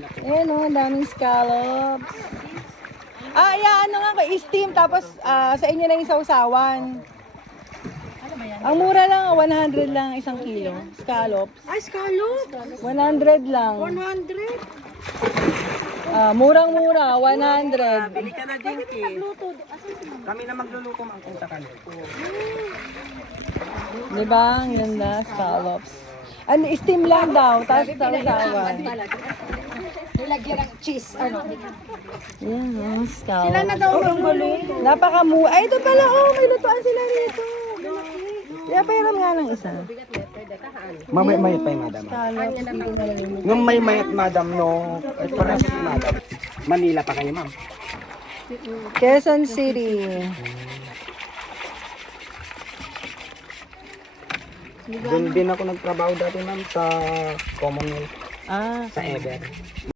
Ayan o, ang daming scallops. Ano nga, steam, tapos sa inyo na yung sausawan. Ang mura lang, 100 lang isang kilo. Scallops. Ay, scallop. 100 lang. 100. Murang-mura, 100. Bili ka na din, Ki. Kami na magluluto man kung sakali. Diba? Ang ganda, scallops. Steam lang daw, tapos sausawan. Nilagyan ng cheese, ano. Yan, scallops. Sila na daw magluluto. Ay, ito pala, may lutuan sila rito. Kaya pairam nga ng isa. Mamay-mayat pa yung madam. Scallops. Nung may mayat madam, no, parang si madam. Manila pa kayo, ma'am. Quezon City. Doon din ako nagtrabaho dati, ma'am, sa Commonwealth, Ah, sa Ever.